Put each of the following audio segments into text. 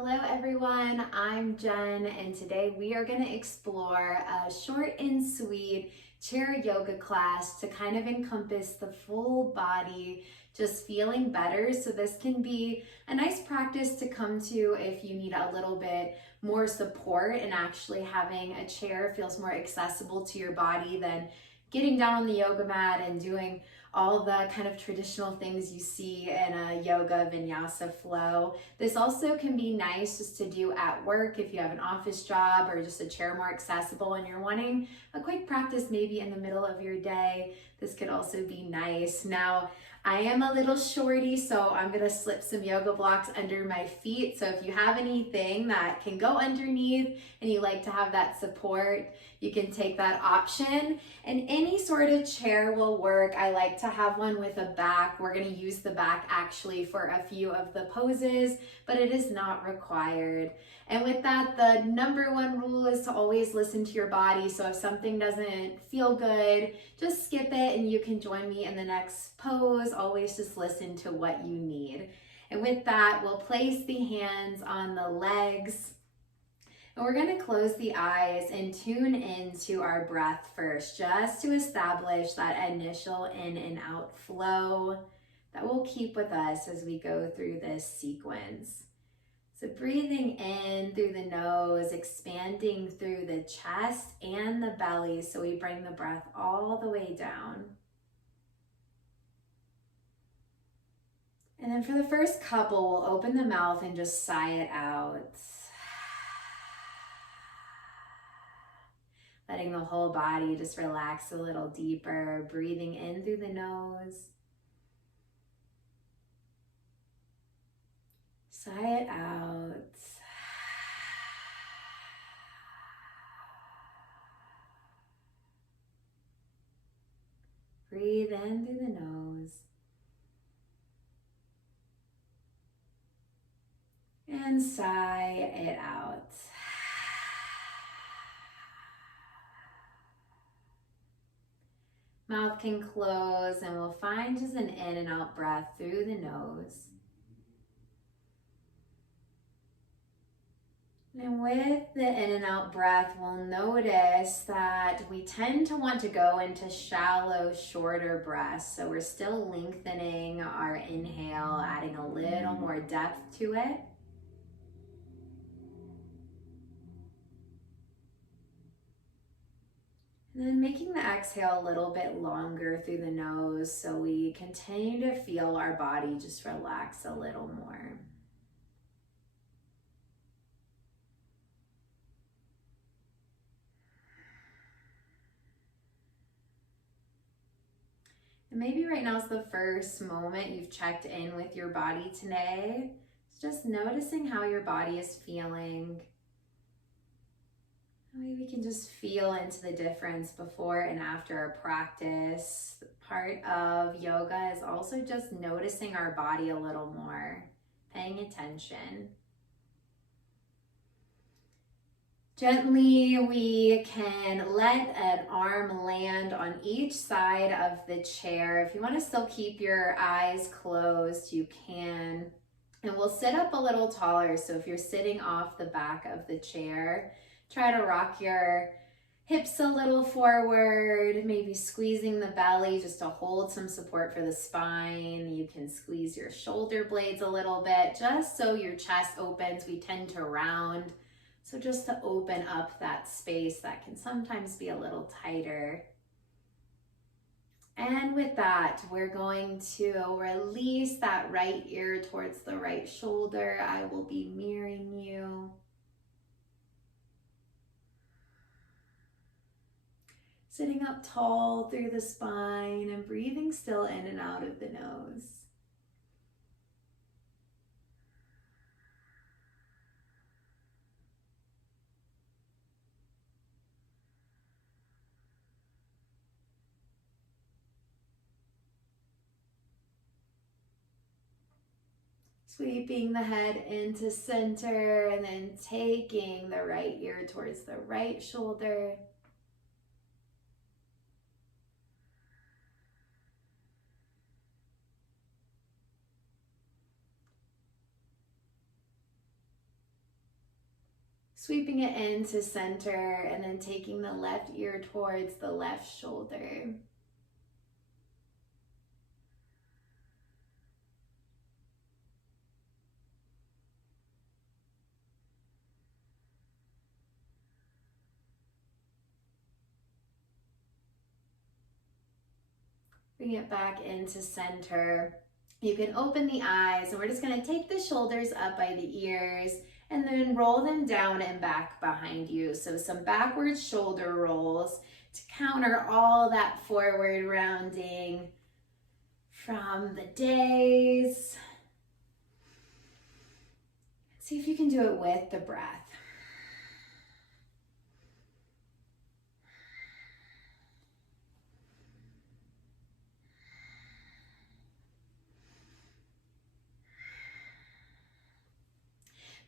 Hello everyone, I'm Jen and today we are going to explore a short and sweet chair yoga class to kind of encompass the full body, just feeling better. So this can be a nice practice to come to if you need a little bit more support, and actually having a chair feels more accessible to your body than getting down on the yoga mat and doing all the kind of traditional things you see in a yoga vinyasa flow. This also can be nice just to do at work if you have an office job or just a chair more accessible and you're wanting a quick practice maybe in the middle of your day. This could also be nice. Now, I am a little shorty, so I'm gonna slip some yoga blocks under my feet. So if you have anything that can go underneath and you like to have that support, you can take that option. And any sort of chair will work. I like to have one with a back. We're gonna use the back actually for a few of the poses, but it is not required. And with that, the number one rule is to always listen to your body. So if something doesn't feel good, just skip it and you can join me in the next pose. Always just listen to what you need. And with that, we'll place the hands on the legs. And we're going to close the eyes and tune into our breath first, just to establish that initial in and out flow that will keep with us as we go through this sequence. So breathing in through the nose, expanding through the chest and the belly, so we bring the breath all the way down. And then for the first couple, we'll open the mouth and just sigh it out. Letting the whole body just relax a little deeper, breathing in through the nose. Sigh it out. Breathe in through the nose. And sigh it out. Mouth can close and we'll find just an in and out breath through the nose. And with the in and out breath, we'll notice that we tend to want to go into shallow, shorter breaths. So we're still lengthening our inhale, adding a little more depth to it. And then making the exhale a little bit longer through the nose so we continue to feel our body just relax a little more. And maybe right now is the first moment you've checked in with your body today. It's just noticing how your body is feeling. Maybe we can just feel into the difference before and after a practice. Part of yoga is also just noticing our body a little more, paying attention. Gently, we can let an arm land on each side of the chair. If you want to still keep your eyes closed, you can. And we'll sit up a little taller. So if you're sitting off the back of the chair, try to rock your hips a little forward, maybe squeezing the belly just to hold some support for the spine. You can squeeze your shoulder blades a little bit, just so your chest opens. We tend to round. So just to open up that space that can sometimes be a little tighter. And with that, we're going to release that right ear towards the right shoulder. I will be mirroring you. Sitting up tall through the spine and breathing still in and out of the nose. Sweeping the head into center and then taking the right ear towards the right shoulder. Sweeping it into center and then taking the left ear towards the left shoulder. Bring it back into center. You can open the eyes, and we're just going to take the shoulders up by the ears and then roll them down and back behind you. So some backward shoulder rolls to counter all that forward rounding from the days. See if you can do it with the breath.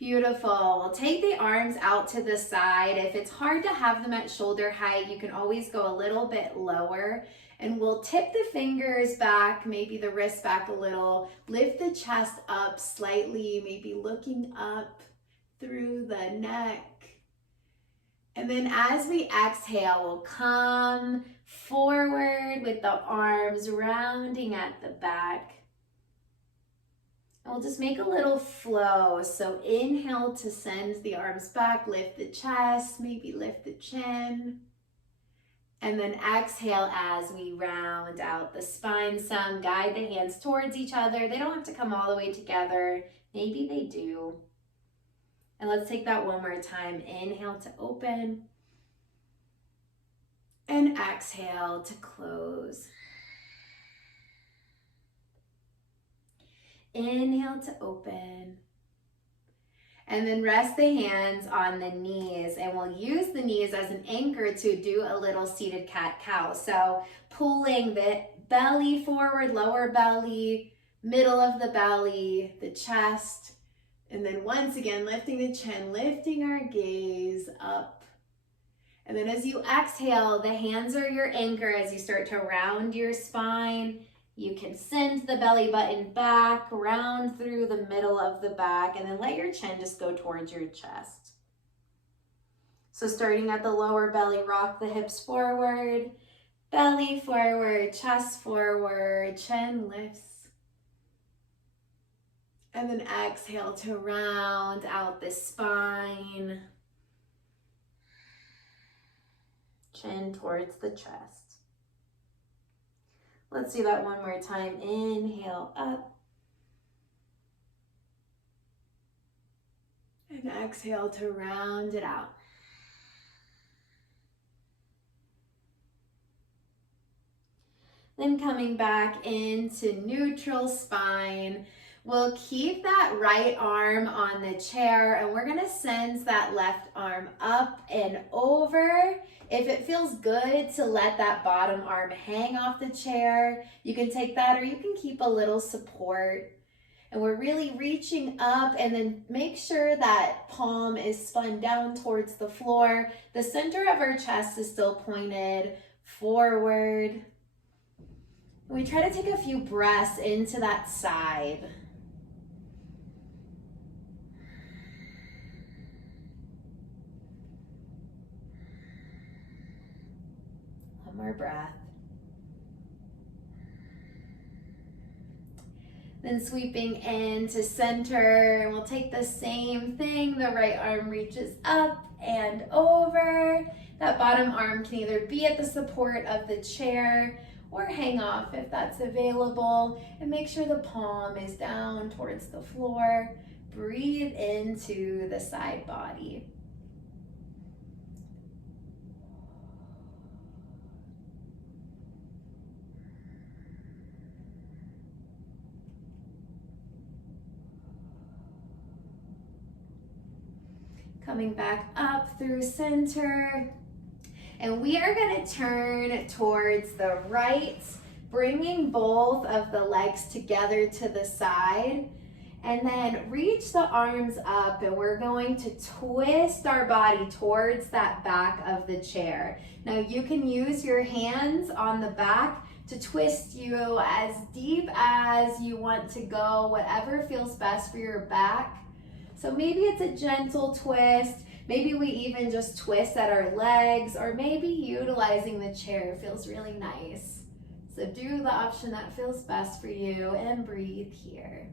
Beautiful. We'll take the arms out to the side. If it's hard to have them at shoulder height, you can always go a little bit lower. And we'll tip the fingers back, maybe the wrist back a little. Lift the chest up slightly, maybe looking up through the neck. And then as we exhale, we'll come forward with the arms rounding at the back. We'll just make a little flow. So inhale to send the arms back, lift the chest, maybe lift the chin. And then exhale as we round out the spine some. Guide the hands towards each other. They don't have to come all the way together. Maybe they do. And let's take that one more time. Inhale to open. And exhale to close. Inhale to open. And then rest the hands on the knees, and we'll use the knees as an anchor to do a little seated cat-cow. So pulling the belly forward, lower belly, middle of the belly, the chest, and then once again lifting the chin, lifting our gaze up. And then as you exhale, the hands are your anchor as you start to round your spine. You can send the belly button back, round through the middle of the back, and then let your chin just go towards your chest. So starting at the lower belly, rock the hips forward, belly forward, chest forward, chin lifts. And then exhale to round out the spine, chin towards the chest. Let's do that one more time. Inhale up. And exhale to round it out. Then coming back into neutral spine. We'll keep that right arm on the chair, and we're gonna send that left arm up and over. If it feels good to let that bottom arm hang off the chair, you can take that, or you can keep a little support. And we're really reaching up, and then make sure that palm is spun down towards the floor. The center of our chest is still pointed forward. We try to take a few breaths into that side. One more breath. Then sweeping into center, and we'll take the same thing. The right arm reaches up and over. That bottom arm can either be at the support of the chair or hang off if that's available. And make sure the palm is down towards the floor. Breathe into the side body. Coming back up through center. And we are going to turn towards the right, bringing both of the legs together to the side. And then reach the arms up, and we're going to twist our body towards that back of the chair. Now you can use your hands on the back to twist you as deep as you want to go, whatever feels best for your back. So maybe it's a gentle twist. Maybe we even just twist at our legs, or maybe utilizing the chair feels really nice. So do the option that feels best for you and breathe here.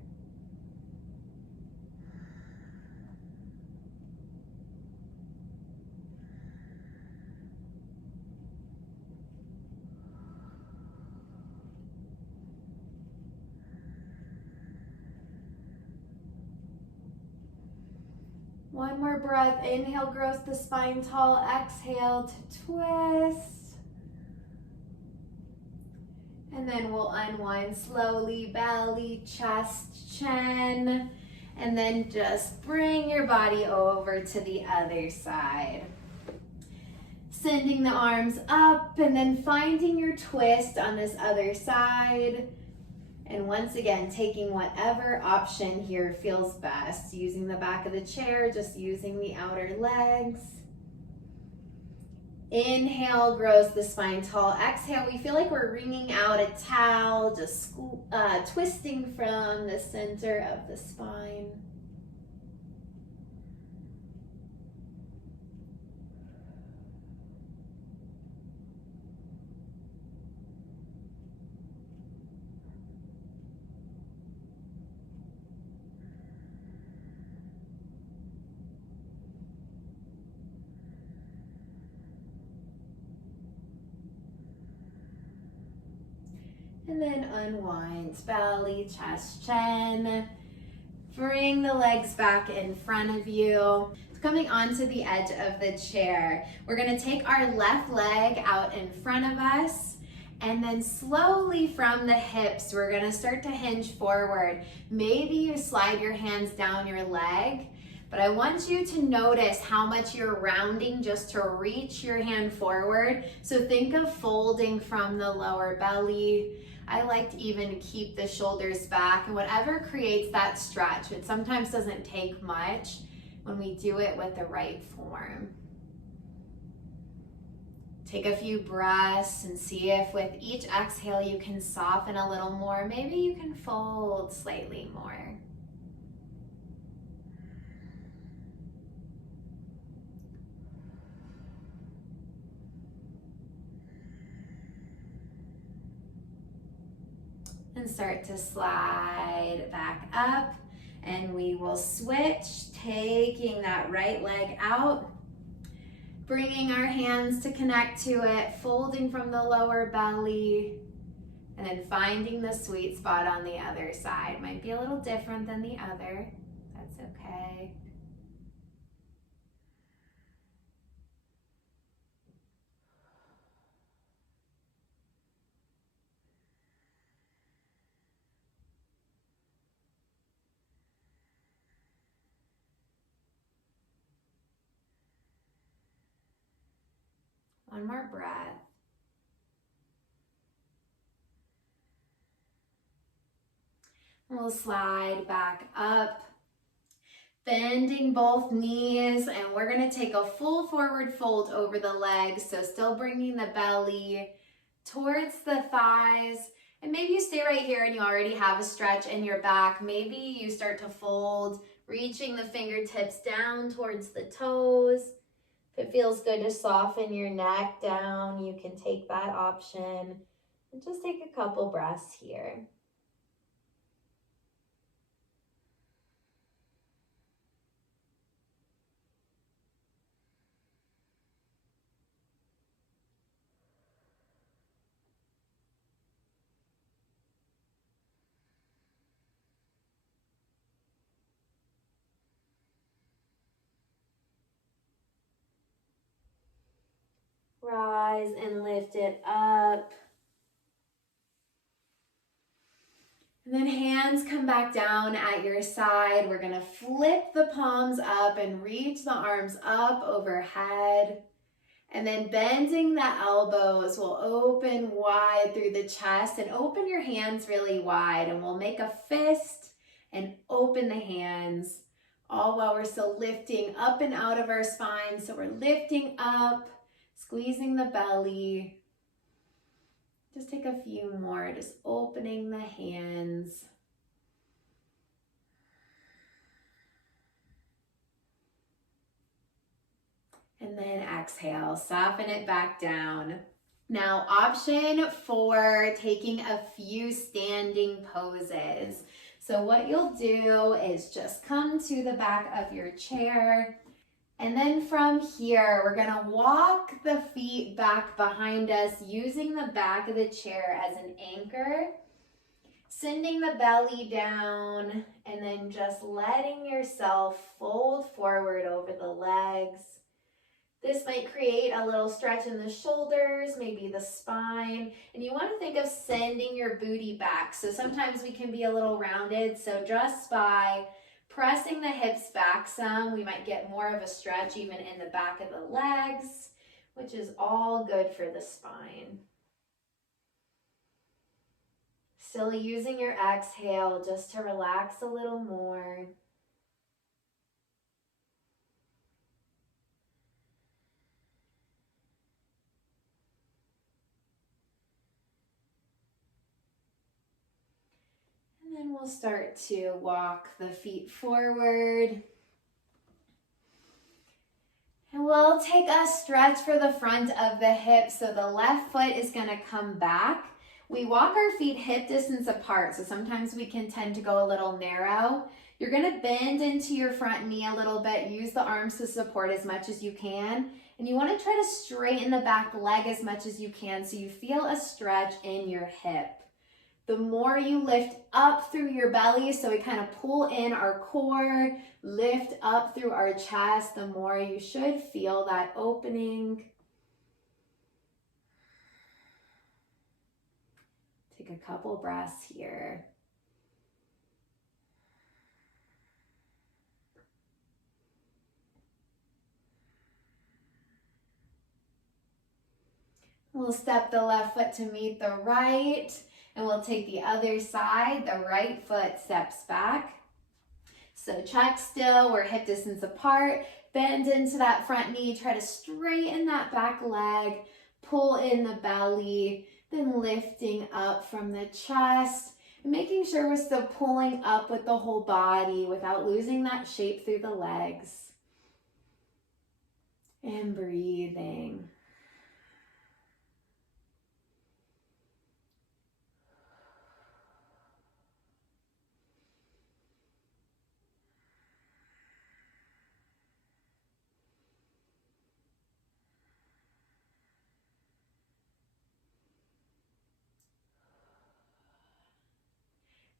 One more breath. Inhale, grows the spine tall. Exhale to twist. And then we'll unwind slowly, belly, chest, chin. And then just bring your body over to the other side. Sending the arms up and then finding your twist on this other side. And once again, taking whatever option here feels best. Using the back of the chair, just using the outer legs. Inhale, grows the spine tall. Exhale, we feel like we're wringing out a towel, just twisting from the center of the spine. And then unwind, belly, chest, chin. Bring the legs back in front of you. Coming onto the edge of the chair, we're gonna take our left leg out in front of us, and then slowly from the hips, we're gonna start to hinge forward. Maybe you slide your hands down your leg, but I want you to notice how much you're rounding just to reach your hand forward. So think of folding from the lower belly. I like to even keep the shoulders back, and whatever creates that stretch. It sometimes doesn't take much when we do it with the right form. Take a few breaths and see if with each exhale you can soften a little more. Maybe you can fold slightly more. And start to slide back up, and we will switch, taking that right leg out, bringing our hands to connect to it, folding from the lower belly, and then finding the sweet spot on the other side. Might be a little different than the other, that's okay. One more breath. We'll slide back up, bending both knees, and we're gonna take a full forward fold over the legs, so still bringing the belly towards the thighs. And maybe you stay right here and you already have a stretch in your back. Maybe you start to fold, reaching the fingertips down towards the toes. If it feels good to soften your neck down, you can take that option. And just take a couple breaths here. Rise and lift it up. And then hands come back down at your side. We're gonna flip the palms up and reach the arms up overhead. And then bending the elbows, we'll open wide through the chest and open your hands really wide. And we'll make a fist and open the hands, all while we're still lifting up and out of our spine. So we're lifting up, squeezing the belly. Just take a few more, just opening the hands. And then exhale, soften it back down. Now, option for taking a few standing poses. So what you'll do is just come to the back of your chair. And then from here, we're gonna walk the feet back behind us using the back of the chair as an anchor. Sending the belly down and then just letting yourself fold forward over the legs. This might create a little stretch in the shoulders, maybe the spine, and you want to think of sending your booty back. So sometimes we can be a little rounded, so just by pressing the hips back some, we might get more of a stretch even in the back of the legs, which is all good for the spine. Still using your exhale just to relax a little more. And then we'll start to walk the feet forward. And we'll take a stretch for the front of the hips. So the left foot is going to come back. We walk our feet hip distance apart, so sometimes we can tend to go a little narrow. You're going to bend into your front knee a little bit, use the arms to support as much as you can, and you want to try to straighten the back leg as much as you can so you feel a stretch in your hip. The more you lift up through your belly, so we kind of pull in our core, lift up through our chest, the more you should feel that opening. Take a couple breaths here. We'll step the left foot to meet the right, and we'll take the other side. The right foot steps back. So check still, we're hip distance apart. Bend into that front knee, try to straighten that back leg, pull in the belly, then lifting up from the chest, making sure we're still pulling up with the whole body without losing that shape through the legs. And breathing.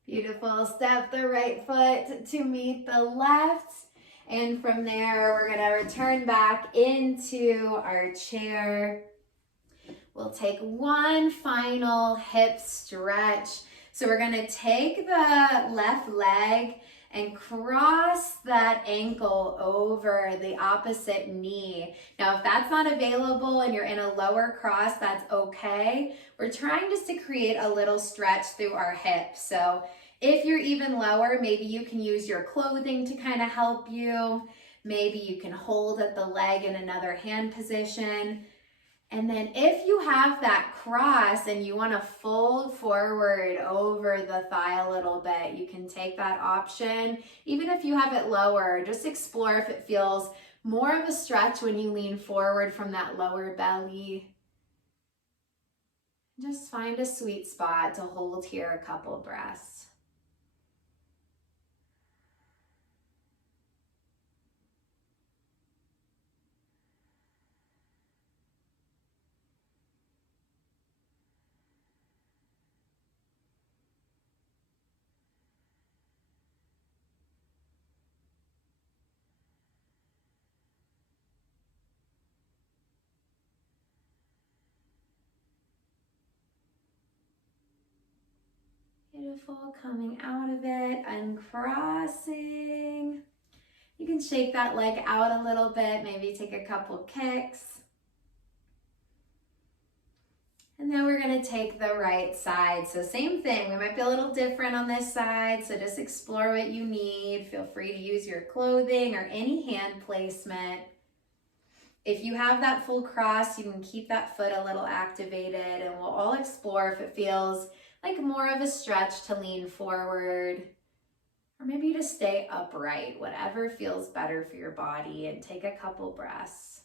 Beautiful. Step the right foot to meet the left. And from there, we're going to return back into our chair. We'll take one final hip stretch. So we're going to take the left leg and cross that ankle over the opposite knee. Now, if that's not available and you're in a lower cross, that's okay. We're trying just to create a little stretch through our hips. So if you're even lower, maybe you can use your clothing to kind of help you. Maybe you can hold at the leg in another hand position. And then if you have that cross and you want to fold forward over the thigh a little bit, you can take that option. Even if you have it lower, just explore if it feels more of a stretch when you lean forward from that lower belly. Just find a sweet spot to hold here a couple breaths. Beautiful, coming out of it, uncrossing. You can shake that leg out a little bit, maybe take a couple kicks. And then we're gonna take the right side. So same thing, we might be a little different on this side, so just explore what you need. Feel free to use your clothing or any hand placement. If you have that full cross, you can keep that foot a little activated, and we'll all explore if it feels like more of a stretch to lean forward, or maybe to stay upright, whatever feels better for your body, and take a couple breaths.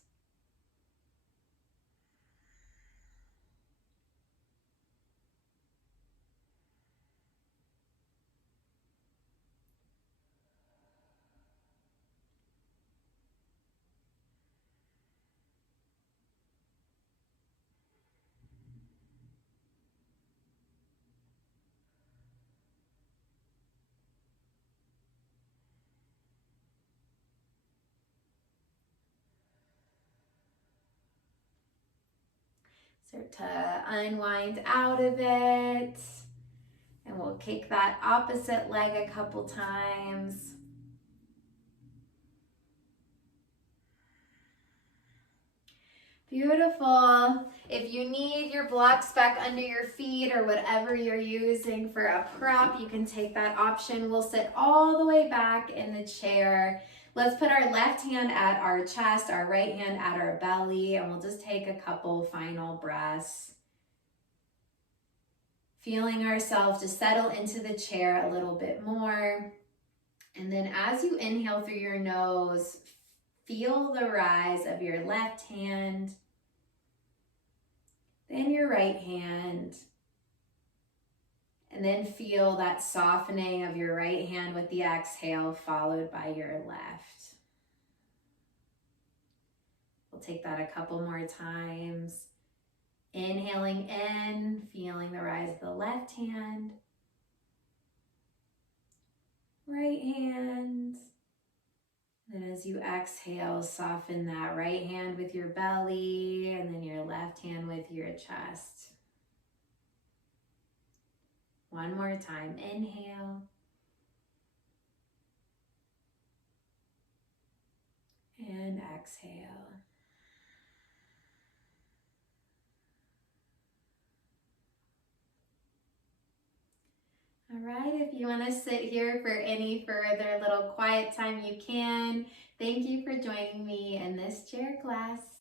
Start to unwind out of it. And we'll kick that opposite leg a couple times. Beautiful. If you need your blocks back under your feet or whatever you're using for a prop, you can take that option. We'll sit all the way back in the chair. Let's put our left hand at our chest, our right hand at our belly, and we'll just take a couple final breaths. Feeling ourselves just settle into the chair a little bit more. And then as you inhale through your nose, feel the rise of your left hand, then your right hand, and then feel that softening of your right hand with the exhale followed by your left. We'll take that a couple more times. Inhaling in, feeling the rise of the left hand, right hand. Then as you exhale, soften that right hand with your belly and then your left hand with your chest. One more time, inhale. And exhale. All right, if you want to sit here for any further little quiet time, you can. Thank you for joining me in this chair class.